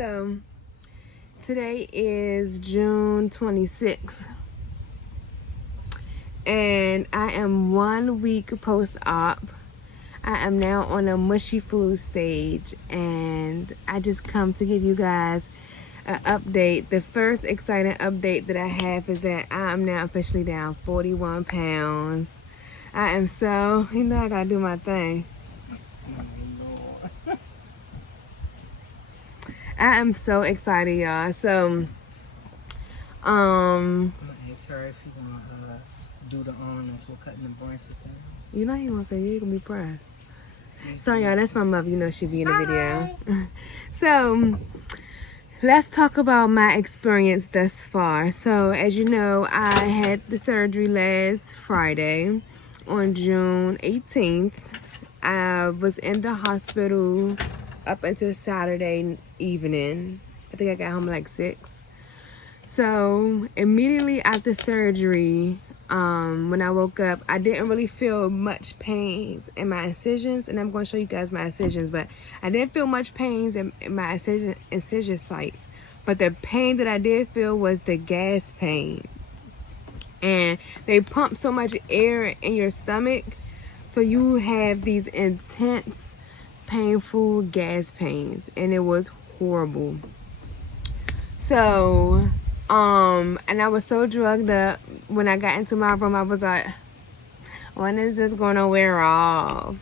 So today is June 26th and I am 1 week post-op. I am now on a mushy food stage and I just come to give you guys an update. The first exciting update that I have is that I am now officially down 41 pounds. I am so, I gotta do my thing. I am so excited, y'all. So, I'm gonna ask her if you wanna do the honors with cutting the branches down. You know you gonna say you're gonna be pressed. So y'all, that's my mother. You know she be in the video. So let's talk about my experience thus far. So as you know, I had the surgery last Friday on June 18th. I was in the hospital up until Saturday evening. I think I got home like 6. So immediately after surgery, when I woke up, I didn't really feel much pains in my incisions, and I'm going to show you guys my incisions, but I didn't feel much pains in my incision sites. But the pain that I did feel was the gas pain, and they pump so much air in your stomach, so you have these intense painful gas pains, and it was horrible. So and I was so drugged up when I got into my room. I was like, when is this gonna wear off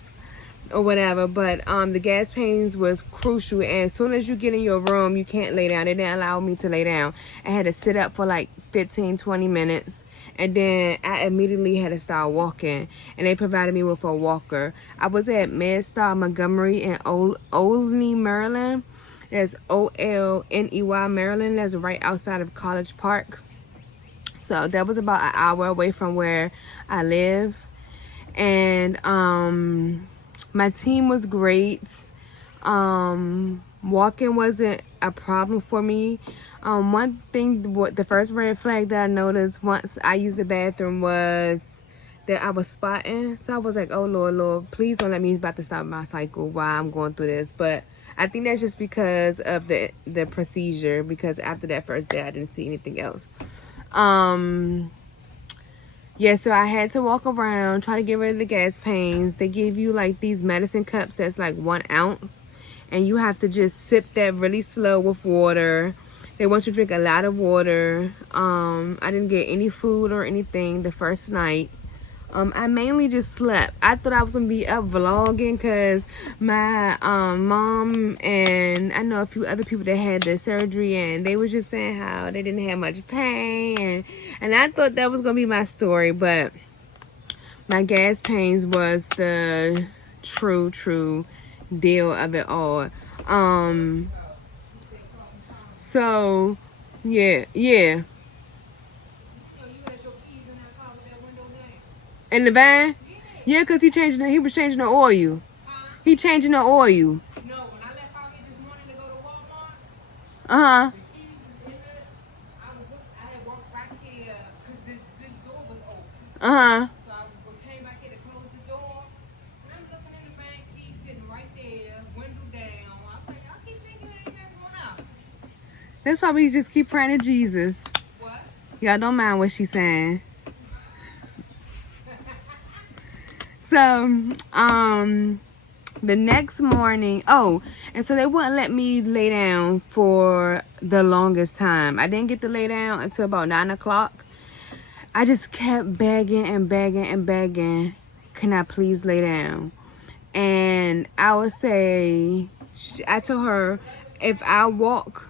or whatever? But the gas pains was crucial, and as soon as you get in your room, you can't lay down. They didn't allow me to lay down. I had to sit up for like 15-20 minutes, and then I immediately had to start walking, and they provided me with a walker. I was at MedStar Montgomery in Olney, Maryland. That's Olney, Maryland. That's right outside of College Park. So that was about an hour away from where I live. And my team was great. Walking wasn't a problem for me. One thing, the first red flag that I noticed once I used the bathroom was that I was spotting. So I was like, oh Lord, please don't let me about to stop my cycle while I'm going through this. But I think that's just because of the procedure, because after that first day I didn't see anything else. Yeah, so I had to walk around, try to get rid of the gas pains. They give you like these medicine cups that's like 1 ounce, and you have to just sip that really slow with water. They want you to drink a lot of water. I didn't get any food or anything the first night. I mainly just slept. I thought I was gonna be up vlogging because my mom and I know a few other people that had the surgery, and they was just saying how they didn't have much pain, and I thought that was gonna be my story, but my gas pains was the true deal of it all. So yeah. In the van? Yeah, because he was changing the oil. He changing the oil. No, when I left out here this morning to go to Walmart, the keys was in I had walked back here because this door was open. So I came back here to close the door, and I'm looking in the van, keys sitting right there, window down. I was like, y'all keep thinking anything's going out. That's why we just keep praying to Jesus. What? Y'all don't mind what she's saying. So, the next morning, and so they wouldn't let me lay down for the longest time. I didn't get to lay down until about 9 o'clock. I just kept begging and begging, can I please lay down? And I would say, I told her, if I walk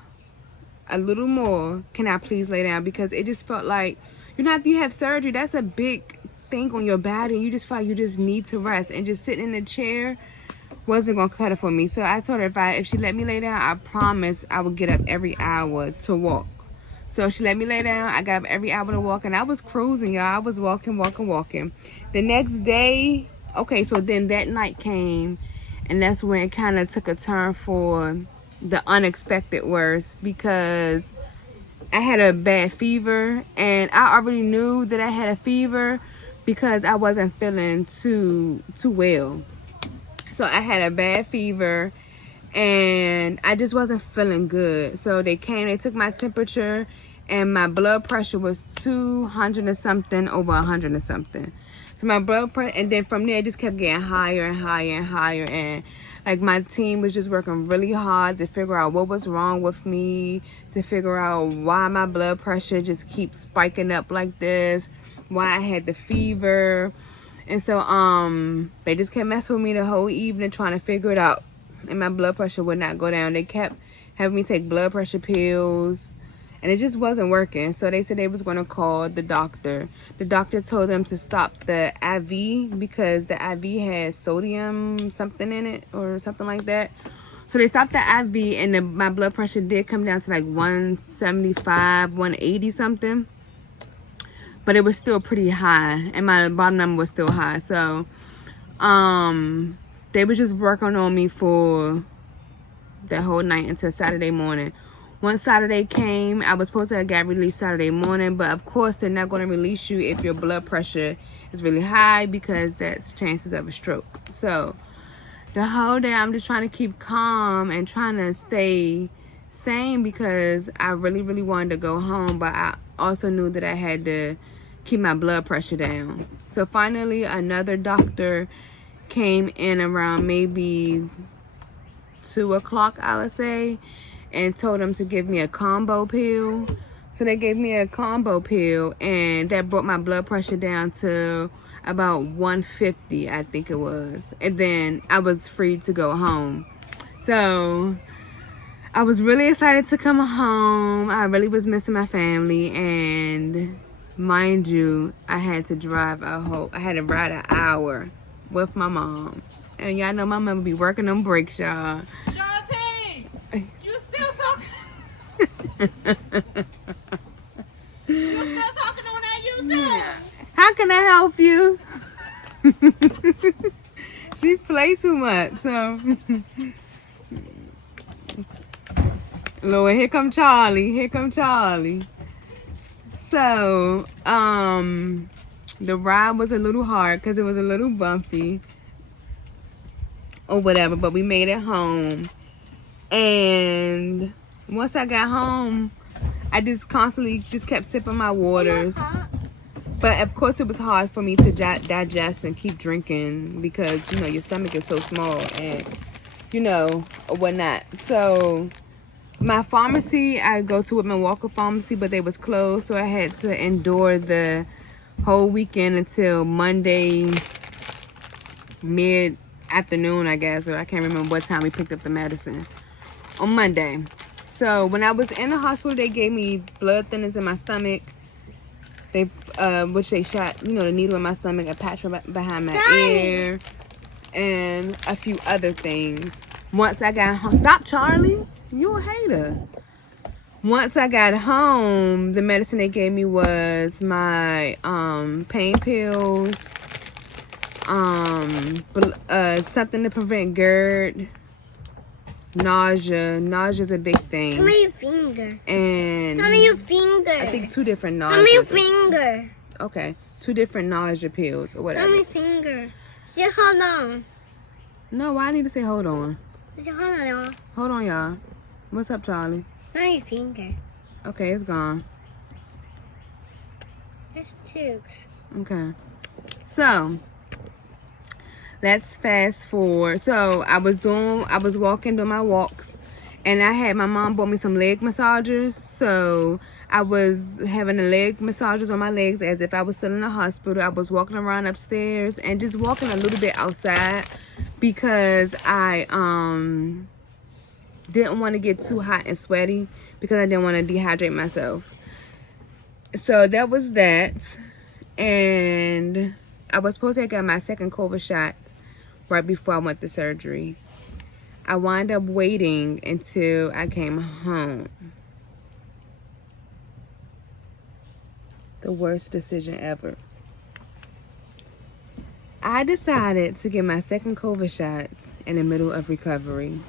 a little more, can I please lay down? Because it just felt like, after you have surgery, that's a big thing on your body, and you just feel like you just need to rest, and just sitting in the chair wasn't gonna cut it for me. So I told her if she let me lay down, I promised I would get up every hour to walk. So she let me lay down. I got up every hour to walk, and I was cruising, y'all. I was walking. The next day, okay, so then that night came, and that's when it kind of took a turn for the unexpected worse, because I had a bad fever, and I already knew that I had a fever because I wasn't feeling too well. So I had a bad fever, and I just wasn't feeling good. So they came, they took my temperature, and my blood pressure was 200 and something over 100 and something. So my blood pressure, and then from there it just kept getting higher and higher and higher, and like my team was just working really hard to figure out what was wrong with me, to figure out why my blood pressure just keeps spiking up like this, why I had the fever. And so they just kept messing with me the whole evening trying to figure it out, and my blood pressure would not go down. They kept having me take blood pressure pills, and it just wasn't working. So they said they was going to call the doctor. The doctor told them to stop the IV because the IV had sodium something in it or something like that. So they stopped the IV, and my blood pressure did come down to like 175, 180 something. But it was still pretty high, and my bottom number was still high. So they was just working on me for the whole night until Saturday morning. Once Saturday came, I was supposed to have got released Saturday morning, but of course they're not going to release you if your blood pressure is really high, because that's chances of a stroke. So the whole day I'm just trying to keep calm and trying to stay sane, because I really wanted to go home, but I also knew that I had to keep my blood pressure down. So finally another doctor came in around maybe 2 o'clock, I would say, and told them to give me a combo pill. So they gave me a combo pill, and that brought my blood pressure down to about 150, I think it was. And then I was free to go home. So I was really excited to come home. I really was missing my family, and mind you, I had to ride an hour with my mom. And y'all know my mom be working them breaks, y'all. You still talking? You still talking on that YouTube? How can I help you? She play too much, so. Lord, here come Charlie. Here come Charlie. So, the ride was a little hard because it was a little bumpy or whatever, but we made it home. And once I got home, I just constantly just kept sipping my waters. But of course it was hard for me to digest and keep drinking, because you know your stomach is so small, and you know, or whatnot. So my pharmacy I go to with my Walker Pharmacy, but they was closed, so I had to endure the whole weekend until Monday mid-afternoon, I guess, or I can't remember what time we picked up the medicine. On Monday. So when I was in the hospital, they gave me blood thinners in my stomach. They which they shot, you know, the needle in my stomach, a patch behind my ear, and a few other things. Once I got home, stop Charlie, you a hater. Once I got home, the medicine they gave me was my pain pills, something to prevent GERD. Nausea's a big thing. Show me your finger. And show me your finger. I think 2 different nausea. Show me your finger. Okay, 2 different nausea pills or whatever. Show me your finger. Say hold on. No, why I need to say hold on? Say hold on, y'all. Hold on, y'all. What's up, Charlie? Show me your finger. Okay, it's gone. That's 2. Okay. So let's fast forward. So I was walking, doing my walks, and I had my mom bought me some leg massagers. So I was having the leg massages on my legs as if I was still in the hospital. I was walking around upstairs and just walking a little bit outside, because I didn't want to get too hot and sweaty, because I didn't want to dehydrate myself. So that was that. And I was supposed to have got my second COVID shot right before I went to surgery. I wound up waiting until I came home. The worst decision ever. I decided to get my second COVID shot in the middle of recovery,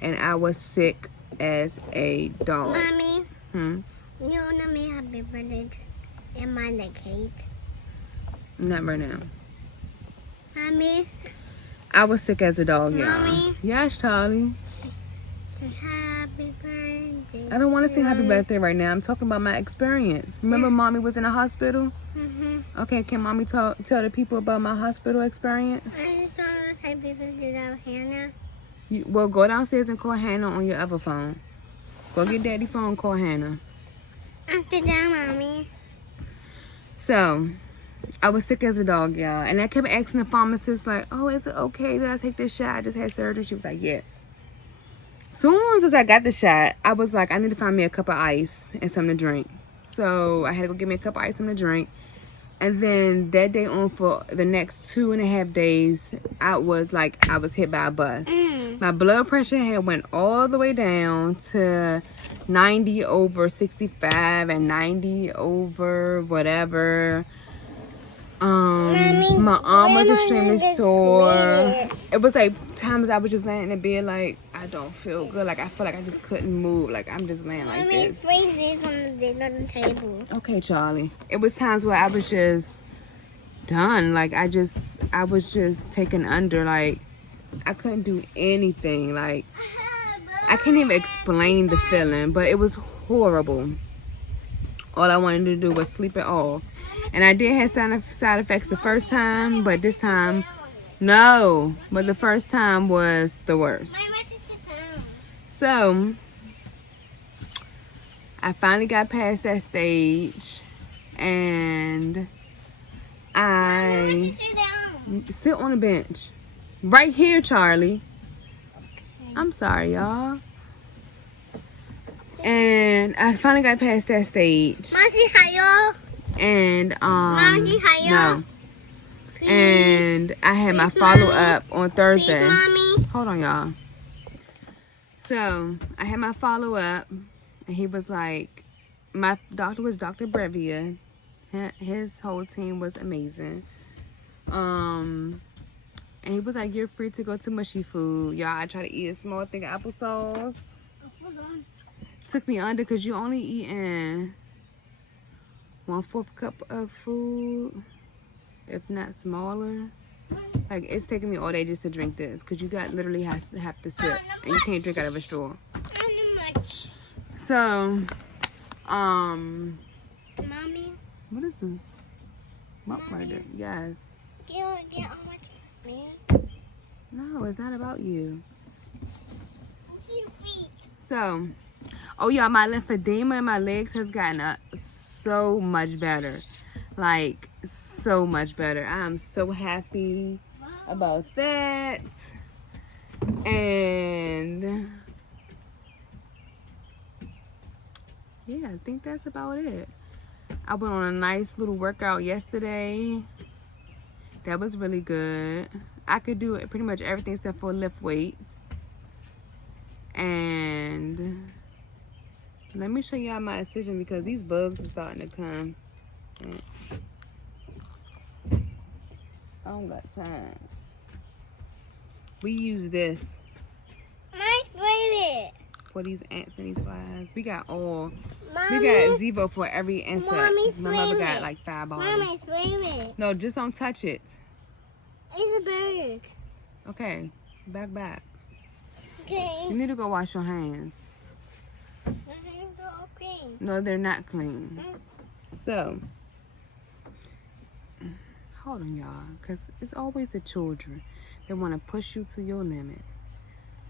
and I was sick as a dog. Mommy, you want to make happy birthday and my cake? Not right now. Mommy, I was sick as a dog, y'all. Mommy. Yes, Charlie. Say happy birthday. I don't want to sing happy birthday right now. I'm talking about my experience. Remember mommy was in the hospital? Okay, can mommy tell the people about my hospital experience? I just want to say happy birthday to Hannah. Well, go downstairs and call Hannah on your other phone. Go get daddy's phone, call Hannah. I'm sitting down, Mommy. So, I was sick as a dog, y'all. And I kept asking the pharmacist, like, oh, is it okay that I take this shot? I just had surgery. She was like, yeah. Soon as I got the shot, I was like, I need to find me a cup of ice and something to drink. So, I had to go get me a cup of ice and something to drink. And then that day on, for the next 2.5 days, I was hit by a bus. My blood pressure had went all the way down to 90/65 and 90/whatever. Mommy, my arm was Grandma extremely had this sore. clear. It was like times I was just laying in the bed like I don't feel good. Like I feel like I just couldn't move. Like I'm just laying like Mommy, this. place this on the table. Okay, Charlie. It was times where I was just done. Like I was just taken under. Like I couldn't do anything. Like I can't even explain the feeling, but it was horrible. All I wanted to do was sleep it off. And I did have side effects the first time, but this time, no. But the first time was the worst. So, I finally got past that stage, and I sit on a bench. Right here, Charlie. I'm sorry, y'all. And I finally got past that stage. And no. And I had my follow-up on Thursday. Hold on, y'all. So I had my follow-up, and he was like, my doctor was Dr. Brevia. His whole team was amazing. And he was like, you're free to go to mushy food. Y'all, I tried to eat a small thing of applesauce. Took me under because you only eating 1/4 cup of food, if not smaller. Like it's taking me all day just to drink this because you literally have to sip and you can't drink out of a straw. So, Mommy, what is this? What right there? Yes. you get how much me? No, it's not about you. Your feet. So, oh yeah, my lymphedema in my legs has gotten so much better. Like, so much better. I'm so happy about that. And yeah, I think that's about it. I went on a nice little workout yesterday. That was really good. I could do pretty much everything except for lift weights. And let me show y'all my incision because these bugs are starting to come. I don't got time. We use this My favorite. for these ants and these flies. We got all. Mommy, We got Zevo for every insect. Mommy's My mother got favorite. like 5 bottles. Mommy's favorite. No, just don't touch it. It's a bird. Okay, back. Okay. You need to go wash your hands. Okay. No, they're not clean. So, hold on, y'all, because it's always the children that want to push you to your limit.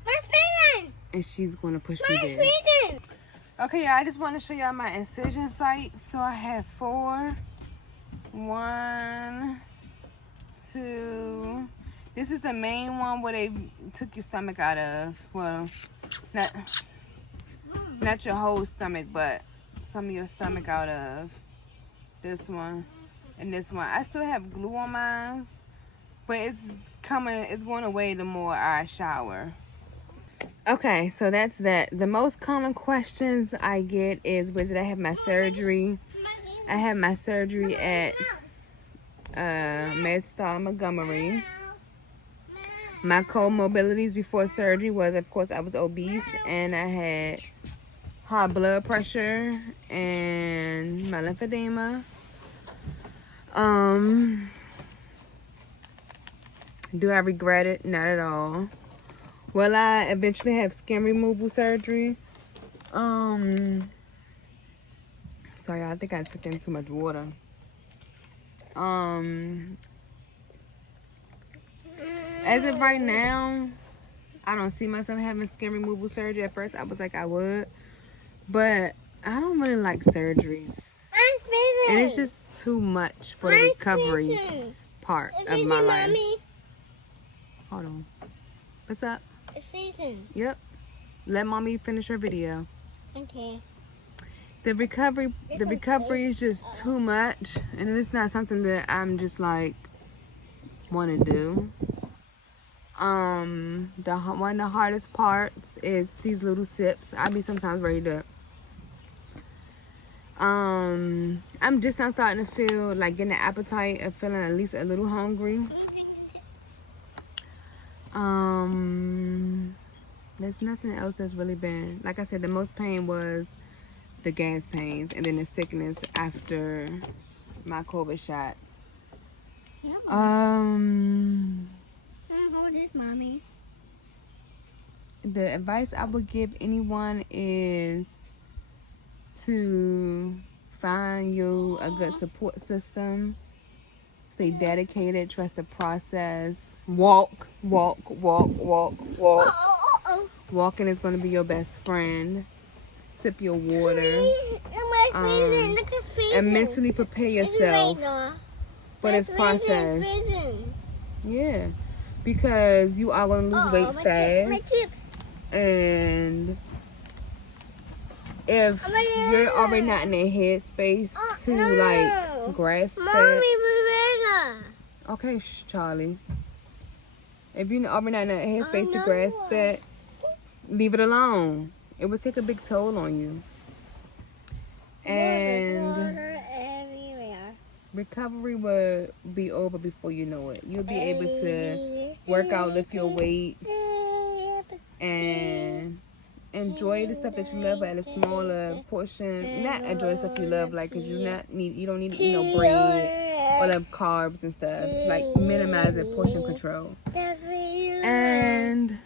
My feeling. And she's going to push My me there. feeling. Okay, y'all, I just want to show y'all my incision sites. So I have 4. 1, 2. This is the main one where they took your stomach out of. Well, not your whole stomach, but some of your stomach out of. This one and this one. I still have glue on mine, but it's going away the more I shower. Okay, so that's that. The most common questions I get is, where did I have my surgery? I had my surgery at MedStar Montgomery. My comorbidities before surgery was, of course, I was obese and I had high blood pressure and my lymphedema. Do I regret it? Not at all. Will I eventually have skin removal surgery? Sorry, I think I took in too much water. As of right now, I don't see myself having skin removal surgery. At first, I was like I would, but I don't really like surgeries, Mine's freezing. and it's just too much for the recovery part of my life. Mommy. Hold on. What's up? It's freezing. Yep. Let mommy finish her video. Okay. The recovery is just too much, and it's not something that I'm just like want to do. One of the hardest parts is these little sips. I be sometimes ready to. I'm just now starting to feel like getting an appetite of feeling at least a little hungry. There's nothing else that's really been, like I said, the most pain was the gas pains and then the sickness after my COVID shots. Yep. Hold this, Mommy. The advice I would give anyone is to find you a good support system. Stay dedicated, trust the process. Walk. Walking is going to be your best friend. Sip your water. And mentally prepare yourself for this process. Yeah, because you are going to lose weight fast. And if you're already not in a headspace to like grasp that. Okay, Charlie. If you're already not in a headspace to grasp that, leave it alone. It would take a big toll on you. And recovery will be over before you know it. You'll be able to work out, lift your weights, and enjoy the stuff that you love, but at a smaller portion. Not enjoy the stuff you love, like, cause you don't need to eat no bread or the carbs and stuff. Like, minimize it, portion control. And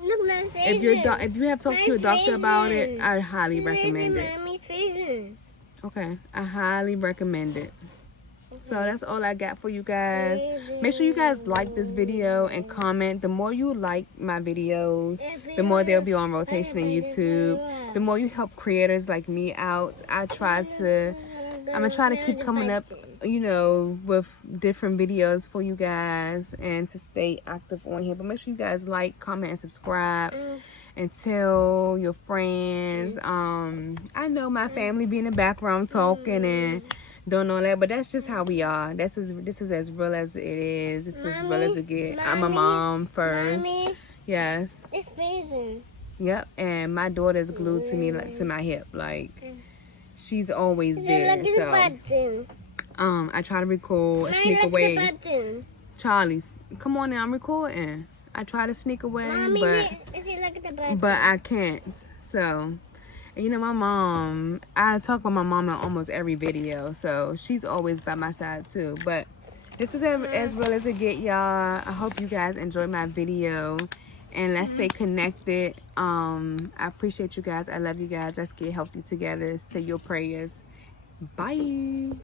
if you have talked to your doctor about it, I highly recommend it. Okay, I highly recommend it. So that's all I got for you guys. Make sure you guys like this video and comment. The more you like my videos, the more they'll be on rotation on YouTube. The more you help creators like me out. I'm gonna try to keep coming up, you know, with different videos for you guys and to stay active on here. But make sure you guys like, comment, and subscribe. And tell your friends. I know my family be in the background talking and don't know that, but that's just how we are. This is as real as it is. It's as real as it gets. I'm a mom first. Mommy, yes. it's freezing. Yep. And my daughter's glued to me, like to my hip. Like she's always there. So I try to record, sneak away. Charlie, come on now, I'm recording. I try to sneak away, Mommy, but I can't. So, and you know, my mom, I talk about my mom in almost every video, so she's always by my side too. But this is as real as it get, y'all. I hope you guys enjoy my video, and let's stay connected. I appreciate you guys. I love you guys. Let's get healthy together. Say your prayers. Bye.